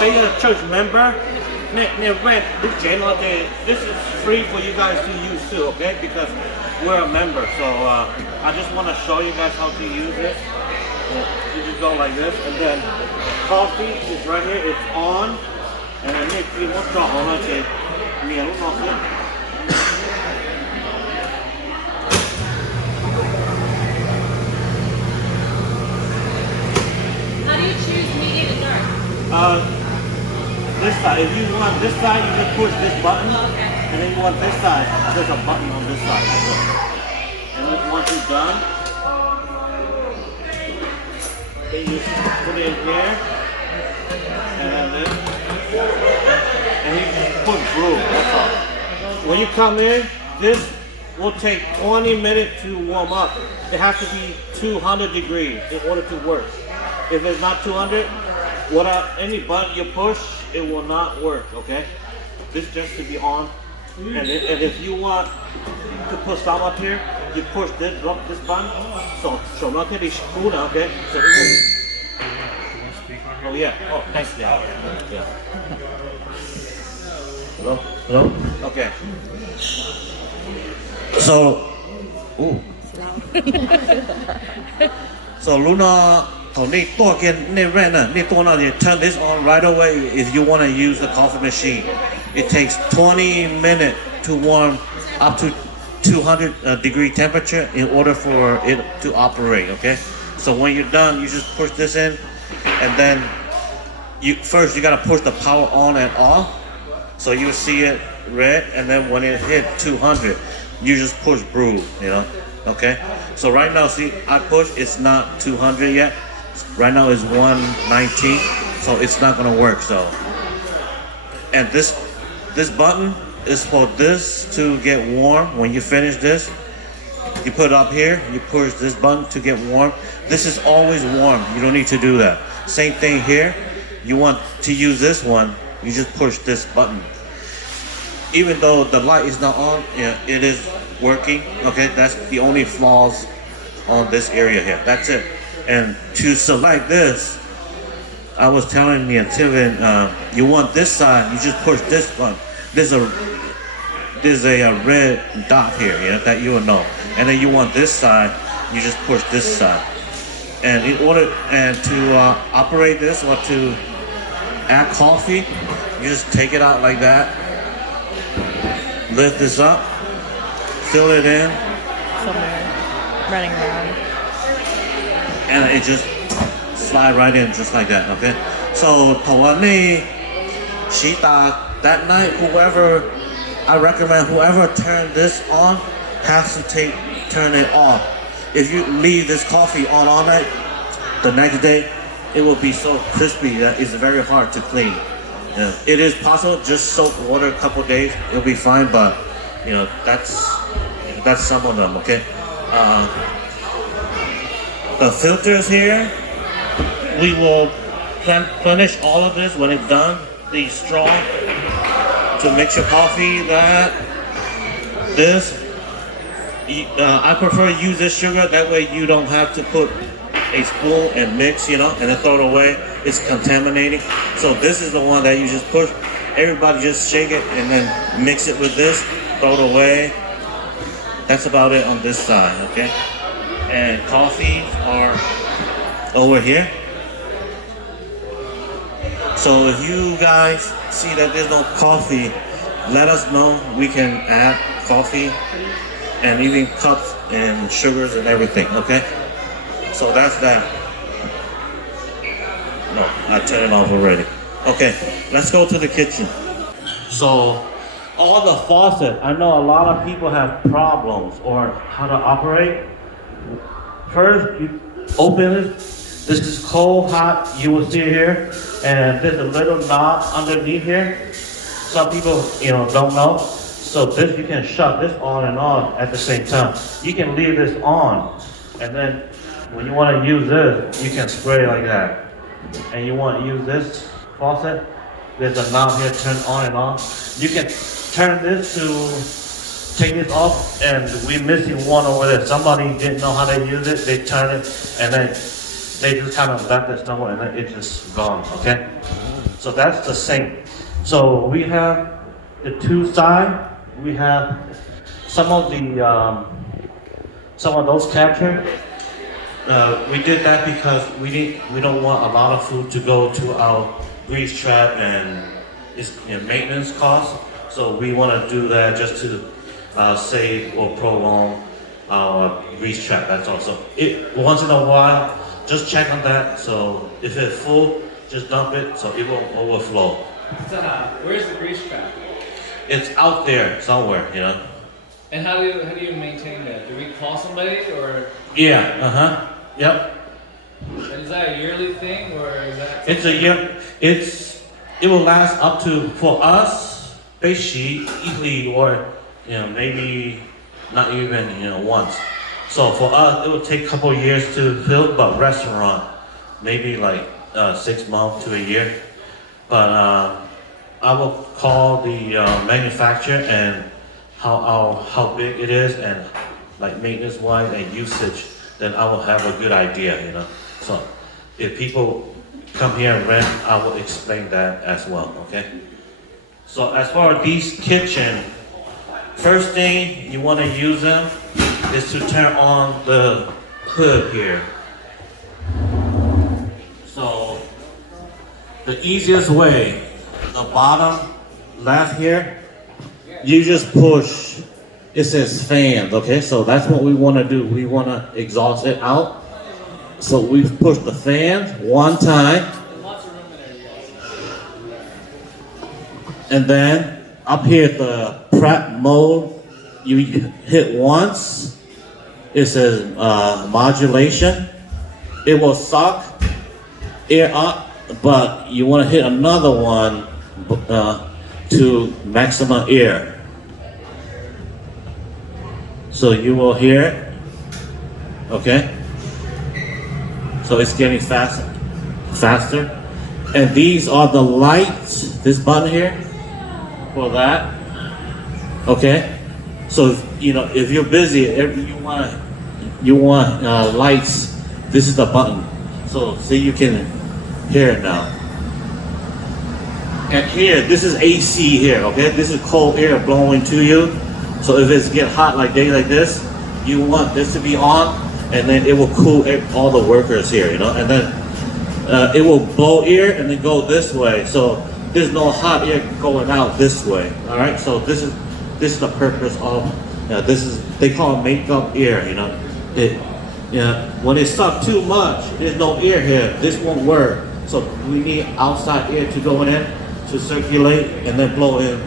pay a church member, rent this channel, this is free for you guys to use too, okay? Because we're a member, so I just want to show you guys how to use it. You just go like this, and then coffee is right here. It's on, and then if you want to drop on it, miệng lúc nào cũng How do you choose medium and dark? This side. If you want this side, you just push this button, Okay. and then you want this side. There's a button on this side. And then once you're done, then you put it in here, and then this, and you just put brew. That's all. When you come in, this will take 20 minutes to warm up. It has to be 200 degrees in order to work. If it's not 200, any button you push, it will not work, okay? This just to be on. And if you want to put some up here, you push this, drop this button. So not get this cool now, okay? So it will, oh yeah. Oh, thanks, yeah. Hello? Hello? Okay. So, ooh. So Luna, turn this on right away if you want to use the coffee machine. It takes 20 minutes to warm up to 200 degree temperature in order for it to operate, okay? So when you're done, you just push this in, and then you gotta push the power on and off. So you see it red, and then when it hit 200, you just push brew, okay? So right now, see, I push, it's not 200 yet. Right now it's 119, so it's not gonna work, so. And this button is for this to get warm. When you finish this, you put it up here, you push this button to get warm. This is always warm, you don't need to do that. Same thing here, you want to use this one, you just push this button. Even though the light is not on, it is working, okay? That's the only flaws on this area here, that's it. And to select this, I was telling me until you want this side, you just push this button. There's a red dot here, that you will know. And then you want this side, you just push this side. And in order to operate this or to add coffee, you just take it out like that. Lift this up, fill it in. Somewhere running around. And it just slide right in just like that, okay? So Tawani, Shita, that night, I recommend whoever turned this on has to turn it off. If you leave this coffee on all night, the next day, it will be so crispy that it's very hard to clean. Yeah. It is possible, just soak water a couple days, it'll be fine, but that's some of them, okay? The filters here, we will replenish all of this when it's done. The straw to mix your coffee, this. I prefer to use this sugar, that way you don't have to put a spoon and mix, and then throw it away. It's contaminating. So this is the one that you just push. Everybody just shake it and then mix it with this, throw it away. That's about it on this side, okay? And coffees are over here. So if you guys see that there's no coffee, let us know. We can add coffee and even cups and sugars and everything, okay? So that's that. No, I turned it off already. Okay, let's go to the kitchen. So all the faucet, I know a lot of people have problems or how to operate. First, you open it. This is cold, hot, you will see it here. And there's a little knob underneath here. Some people, don't know. So this, you can shut this on and off at the same time. You can leave this on. And then when you want to use this, you can spray like that. And you want to use this faucet, there's a knob here, turn on and off. You can turn this to take this off, and we're missing one over there. Somebody didn't know how to use it, they turn it, and then they just kind of left it somewhere, and then it's just gone, okay? So that's the sink. So we have the two side. We have some of the some of those captured. We did that because we don't want a lot of food to go to our grease trap and its maintenance costs. So we want to do that just to save or prolong our grease trap. That's also it. Once in a while, just check on that. So if it's full, just dump it so it won't overflow. So, where's the grease trap? It's out there somewhere, you know. And how do you maintain that? Do we call somebody or Yeah. Yep. is that a yearly thing or is that? It's a year. It will last up to for us, basically easily or maybe not even once. So for us, it will take a couple years to fill, but restaurant maybe like 6 months to a year. But I will call the manufacturer and how big it is and like maintenance wise and usage. Then I will have a good idea, So if people come here and rent, I will explain that as well, okay? So as far as these kitchen, first thing you want to use them is to turn on the hood here. So the easiest way, the bottom left here, you just push. It says fans, okay? So that's what we want to do. We want to exhaust it out. So we push the fans one time. And then up here at the prep mode, you hit once. It says modulation. It will suck air up, but you want to hit another one to maximum air. So you will hear it, okay? So it's getting faster. And these are the lights, this button here, for that, okay? So, if you're busy, you want lights, this is the button. So see, you can hear it now. And here, this is AC here, okay? This is cold air blowing to you. So if it's get hot like day like this, you want this to be on, and then it will cool all the workers here, and then it will blow air and then go this way. So there's no hot air going out this way. All right. So this is the purpose of they call it makeup air. When it sucks too much, there's no air here. This won't work. So we need outside air to go in to circulate and then blow in,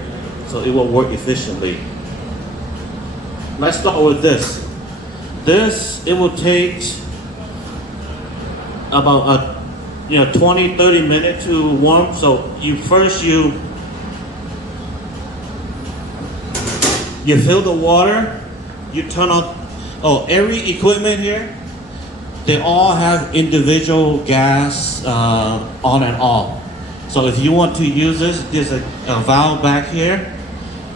so it will work efficiently. Let's start with this. It will take about 20-30 minutes to warm. So you fill the water, you turn on. Every equipment here, they all have individual gas on and off. So if you want to use this, there's a valve back here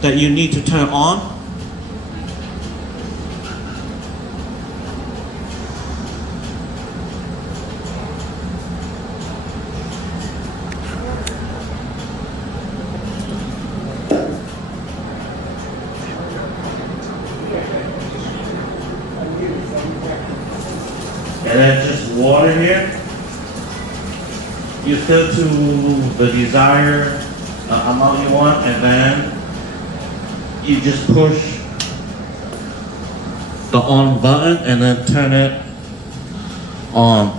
that you need to turn on. And then just water here. You fill to the desired amount you want, and then you just push the on button and then turn it on.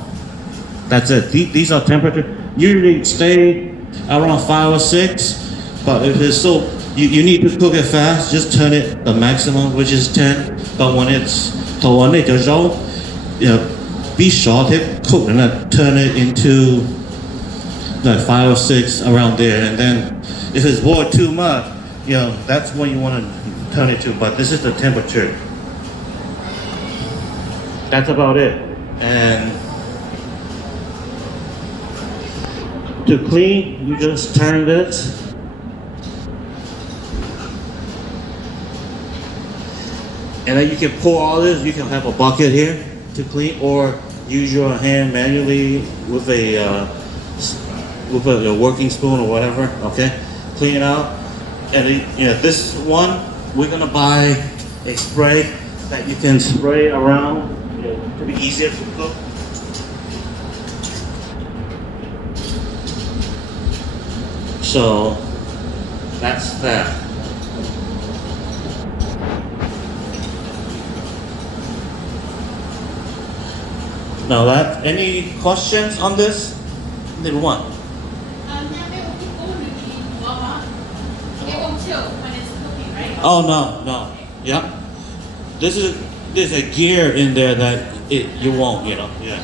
That's it. These are temperature. Usually stay around 5 or 6, but if it's you need to cook it fast, just turn it the maximum, which is 10. But when it's be short it, cook, and then turn it into like 5 or 6 around there. And then if it's boiled too much, that's when you want to turn it to. But this is the temperature. That's about it. And to clean, you just turn this. And then you can pour all this. You can have a bucket here to clean, or use your hand manually with a with a working spoon or whatever. Okay, clean it out. And this one we're gonna buy a spray that you can spray around to be easier to cook. So that's that. Now that, any questions on this? Number one. Now they will keep going in Wawa. They won't chill when it's cooking, right? Oh no. Yeah. This is there's a gear in there that you won't, Yeah.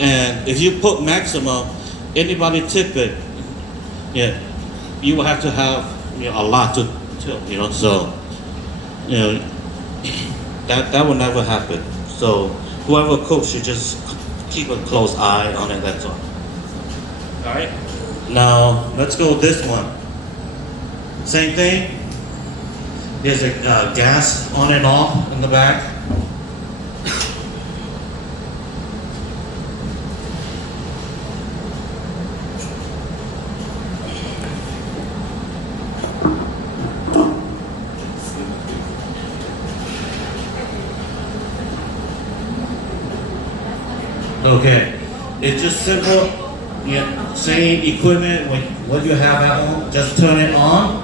And if you put maximum, anybody tip it, you will have to have a lot to tip, So that will never happen. So whoever cooks should just keep a close eye on it. That's all. All right. Now let's go with this one. Same thing. There's a gas on and off in the back. Okay, it's just simple. Same equipment, what you have at home, just turn it on.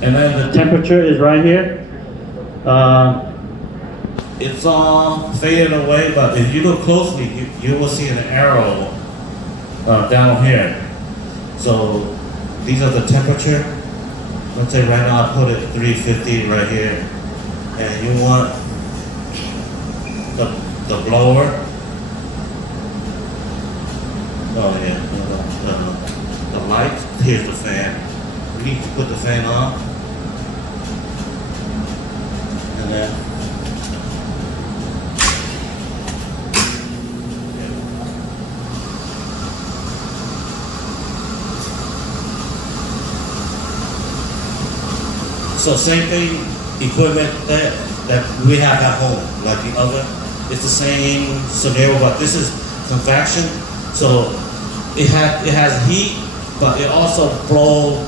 And then the temperature is right here. It's all faded away, but if you look closely, you will see an arrow down here. So these are the temperature. Let's say right now I put it 350 right here. And you want the blower. Oh yeah, the light, here's the fan. We need to put the fan on. And then so same thing, equipment that we have at home, like the oven. It's the same scenario, but this is convection. So it has heat, but it also blows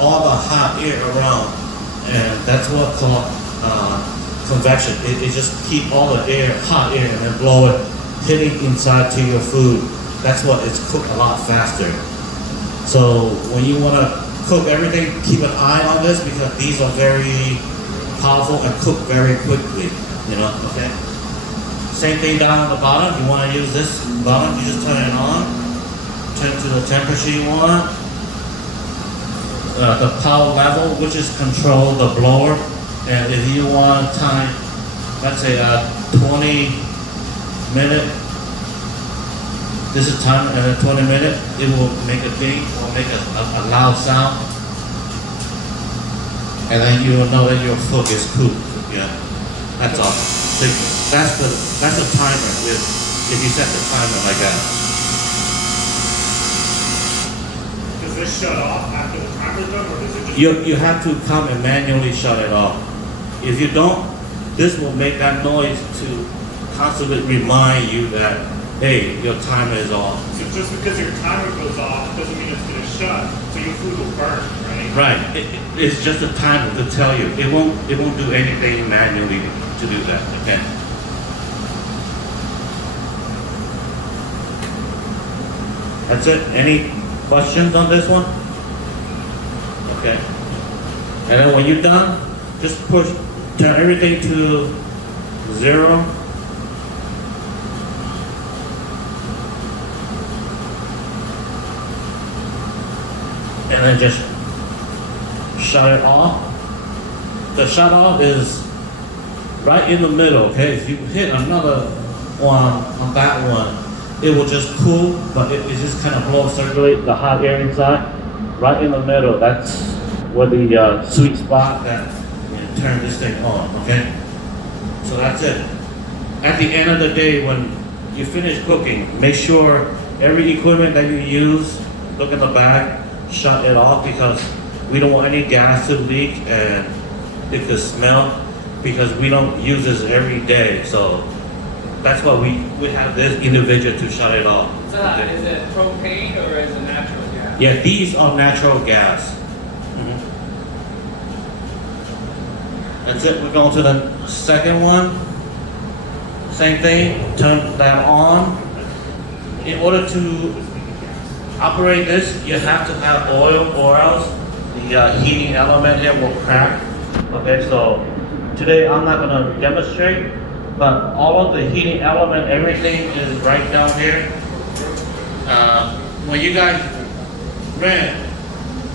all the hot air around, and that's what called convection. It just keep all the air, hot air, and then blow it, hitting inside to your food. That's what it's cooked a lot faster. So when you want to cook everything, keep an eye on this because these are very powerful and cook very quickly. Okay. Same thing down on the bottom. You want to use this bottom, you just turn it on, turn to the temperature you want. The power level, which is control the blower. And if you want time, let's say 20 minute, this is time, and then 20 minute, it will make a ding or make a loud sound. And then you will know that your food is cooked. That's all. So that's the timer if you set the timer like that. Does this shut off after the timer's done, or does it just... You have to come and manually shut it off. If you don't, this will make that noise to constantly remind you that, hey, your timer is off. So just because your timer goes off doesn't mean it's going to shut, so your food will burn, right? Right. It's just a timer to tell you. It won't do anything manually to do that. Okay. That's it. Any questions on this one? Okay. And then when you're done, just turn everything to 0. And then just shut it off. The shut off is right in the middle, okay? If you hit another one on that one, it will just cool, but it just kind of circulate the hot air inside. Right in the middle, that's where the sweet spot that turn this thing on, okay? So that's it. At the end of the day, when you finish cooking, make sure every equipment that you use, look at the bag, shut it off because we don't want any gas to leak and it could smell because we don't use this every day. So that's why we have this individual to shut it off. Is it propane or is it natural gas? Yeah, these are natural gas. That's it. We're going to the second one. Same thing. Turn that on. In order to operate this, you have to have oil, or else the heating element here will crack. Okay, so today I'm not going to demonstrate, but all of the heating element, everything is right down here. When you guys rent,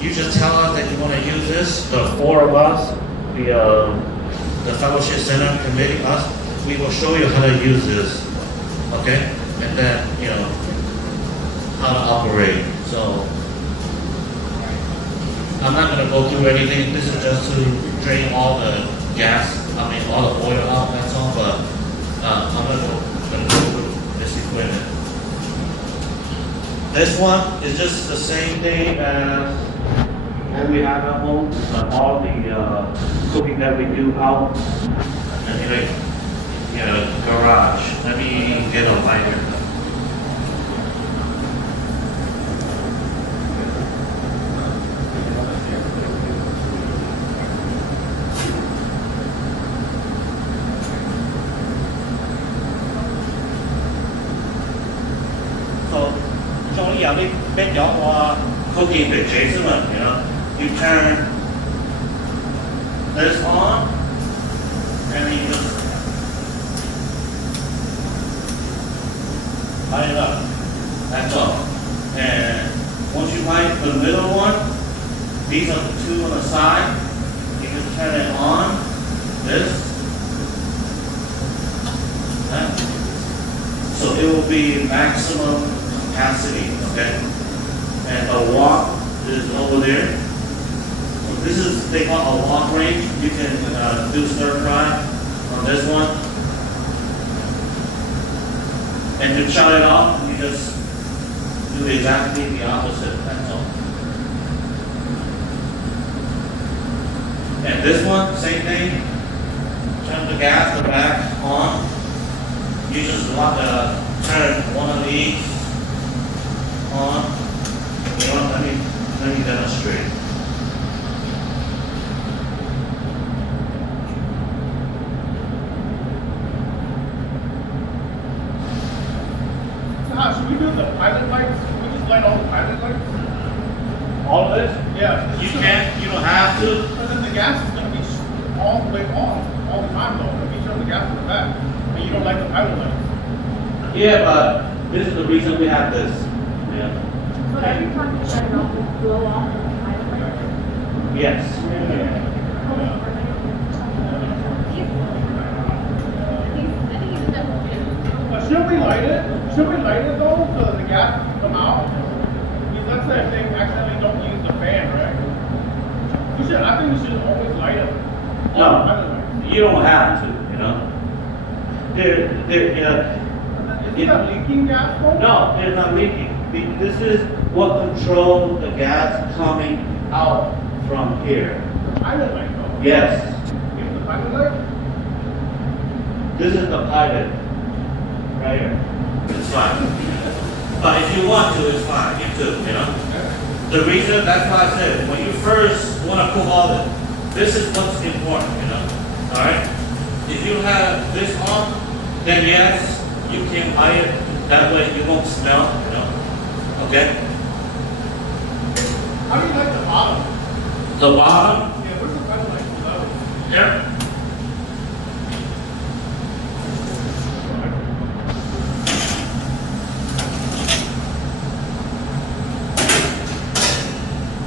you just tell us that you want to use this. The four of us, the fellowship center committee, us, we will show you how to use this. Okay, and then how to operate. So I'm not going to go through anything. This is just to drain all the gas, all the oil out, that's all. But I'm going to go through this equipment. This one is just the same thing as what we have at home. All the cooking that we do out in a garage. Let me get a lighter. Cooking with Jason, you turn this on, and you just light it up. That's all. And once you light the middle one, these are the two on the side. You can turn it on. This. That. So it will be maximum capacity. Okay. And a wok is over there. So this is, they call a wok range. You can do stir fry on this one. And to shut it off, you just do exactly the opposite, that's all. And this one, same thing. Turn the gas, the back on. You just want to turn one of these on. Let me demonstrate. Should we do the pilot lights? Should we just light all the pilot lights? All of this? Yeah. You can't, you don't have to. But then the gas is going to be all the way on all the time though. If you turn the gas in the back and you don't like the pilot lights. Yeah, but this is the reason we have this. Yeah. But every time you shut it off, it blow off the pilot light. Yes. I think it's definitely. Should we light it? Should we light it though so that the gas can come out? Because let's say if they accidentally don't use the fan, right? We should. I think we should always light it. No, you don't have to. Is that leaking gas pump? No, it's not leaking. This is what controls the gas coming out from here. The pilot light though. Yes, Give the pilot light. this is the pilot right here. It's fine. But if you want to, it's fine. You too, The reason, that's why I said, when you first want to cook all this is what's important, Alright? If you have this on, then yes, you can light it. That way you won't smell, Okay? How do you like the bottom? The bottom, Yeah, where's the pilot light? here.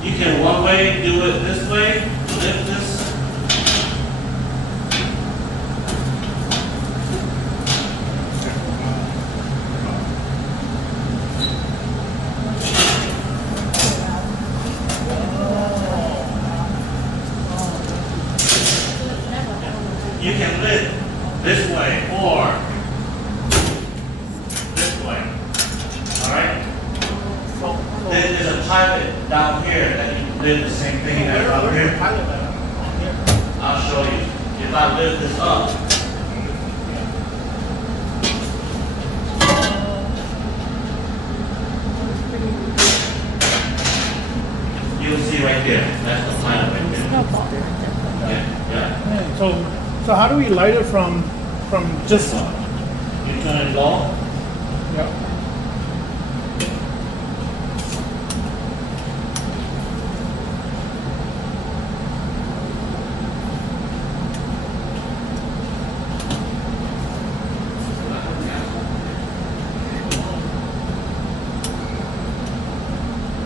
You can one way do it this way, lift this. You can lift this way or this way. Alright? Then there's a pilot down here that you did the same thing as up Where's the here. pilot light? I'll show you. If I lift this up, you'll see right there. That's the plan right there. No ball. Yeah, yeah. So how do we light it from just? You turn it low. Yeah.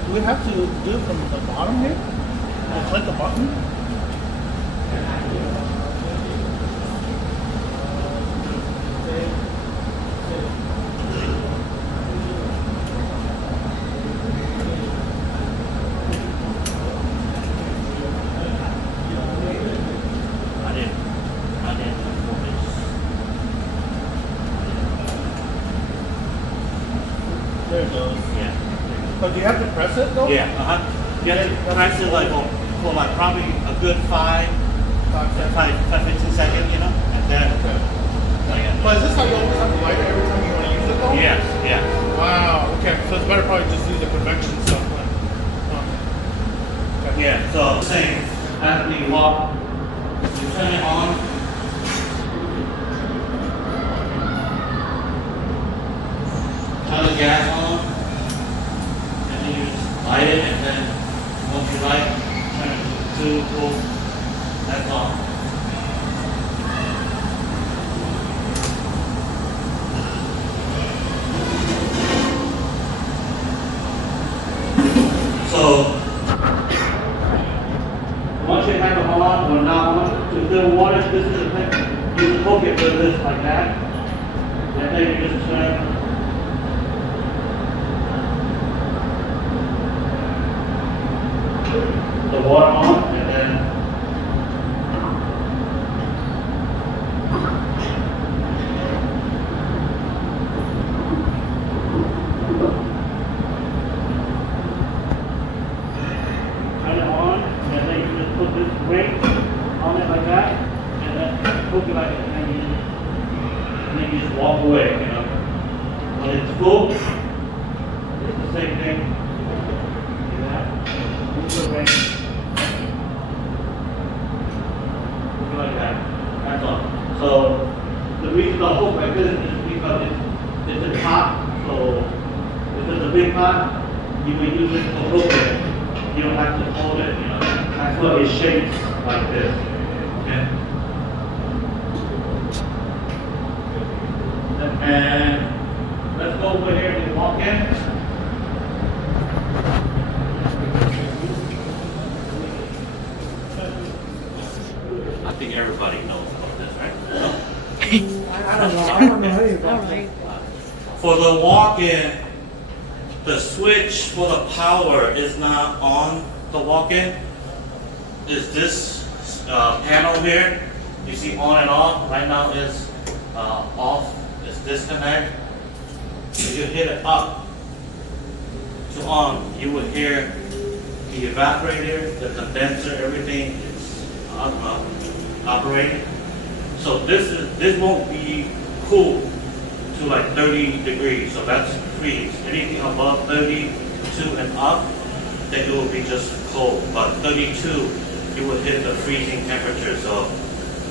Do we have to do it from the bottom here? Or click a button? I didn't focus. There it goes. Yeah. But do you have to press it though? Yeah, you have to press it like for like probably a good 15 seconds, you know, and then. But is this how you always have to light it every time you want to use it though? Yes, yes. Wow, okay. So it's better probably just use the convection stuff then. Okay. Yeah, so same after you walk, you turn it on. Turn the gas on. And then you just light it, and then once you light, turn it to full. That's all. So once you have it on or not on, to fill water, this is the thing. You just hook it with this like that. And then you just turn. The water on, and then turn it on, and then you just put this weight on it like that, and then hook it like that, and then you just walk away, you know. When it's full, it's the same thing. Do that. Move the weight. Like that. That's all. So the reason the hook like this is because it's a pot. So if it's a big pot, you will use it to hook it. You don't have to hold it. You know. That's why it shapes like this. Okay. And let's go over here and walk in. I think everybody knows about this, right? I don't know anything All about right. For the walk-in, the switch for the power is not on the walk-in. Is this panel here? You see on and off. Right now is off. It's disconnect. If you hit it up to on, you will hear the evaporator, the condenser, everything is operating. So this won't be cool to like 30 degrees, so that's freeze. Anything above 32 and up, then it will be just cold. But 32, it will hit the freezing temperature. So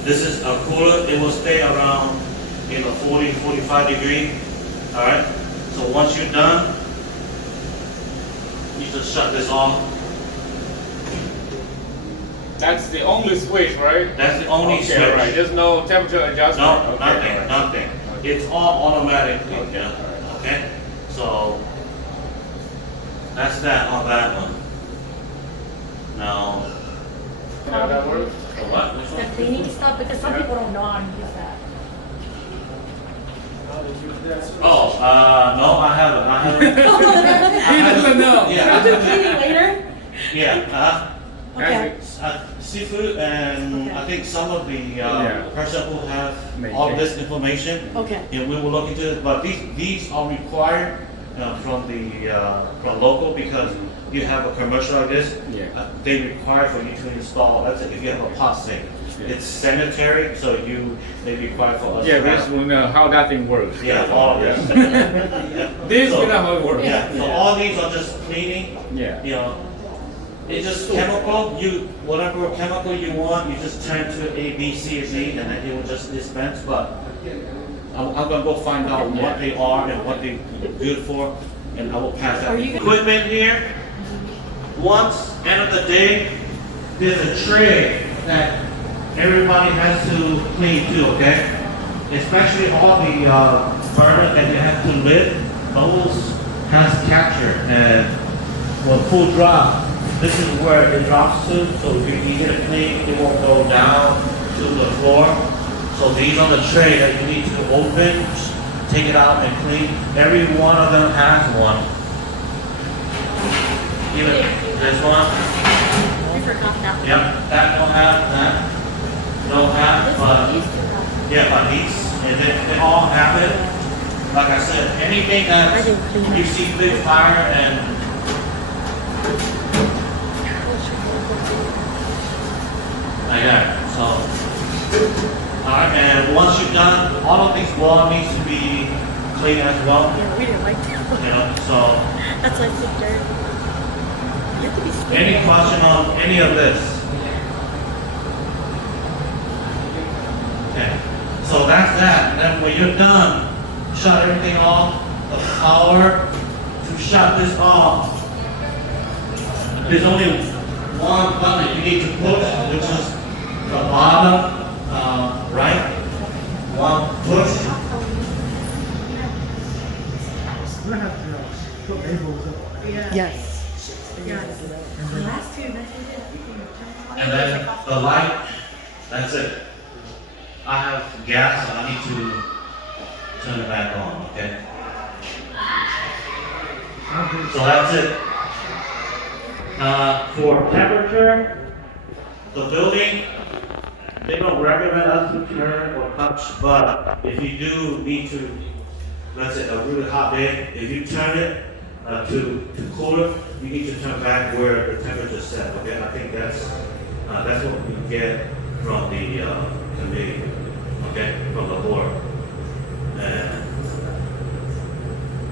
this is a cooler. It will stay around 40, 45 degrees. All right. So once you're done, you just shut this off. That's the only switch, right? That's the only Okay, switch. right. There's no temperature adjustment. No, Okay, nothing, right. nothing. It's all automatic. Okay, Yeah. alright. Okay. So that's that on that one. Now, How that works? the what? Which The one? cleaning stuff, because some people don't know how to use that. Oh, no, I haven't. I haven't. He doesn't know. Yeah, I'll do cleaning later. yeah. Okay. Seafood, and I think some of the Yeah. person who have all this information. Okay. Yeah, we will look into it, but these are required from local because you have a commercial like this. Yeah. They require for you to install. That's if you have a pot sink. It's sanitary, so they require for us. Yeah, to we have- just want to know how that thing works. Yeah, all of Yeah. this. Yeah. This So- we know how it works. Yeah, so all these are just cleaning. Yeah. You know, It's just chemical, whatever chemical you want, you just turn to A, B, C, or D, and then it will just dispense, but I'm gonna go find out what they are and what they're good for, and I will pass that. Equipment here, once, end of the day, there's a tray that everybody has to clean too, okay? Especially all the burners that you have to lift, those has catcher, and when food drops, this is where it drops to, so if you eat it clean, it won't go down to the floor. So these are the tray that you need to open, take it out and clean. Every one of them has one. Even this one. Yep, that don't have that. Don't have, but yeah, but these, and they all have it. Like I said, anything that you see big fire and like that. So, alright, and once you're done, all of these walls needs to be clean as well. Yeah, we didn't like that. You know, so That's like so dirty. You have to be scared. any question on any of this? Okay, so that's that. And then when you're done, shut everything off. The power to shut this off. There's only one button you need to push, which is the bottom right. One push. Yes. And then the light, that's it. I have gas, so I need to turn it back on, okay? So that's it. For temperature, the building, they don't recommend us to turn or touch, but if you do need to, let's say a really hot day, if you turn it to cool it, you need to turn back where the temperature is set, okay? I think that's what we get from the committee, okay, from the board. And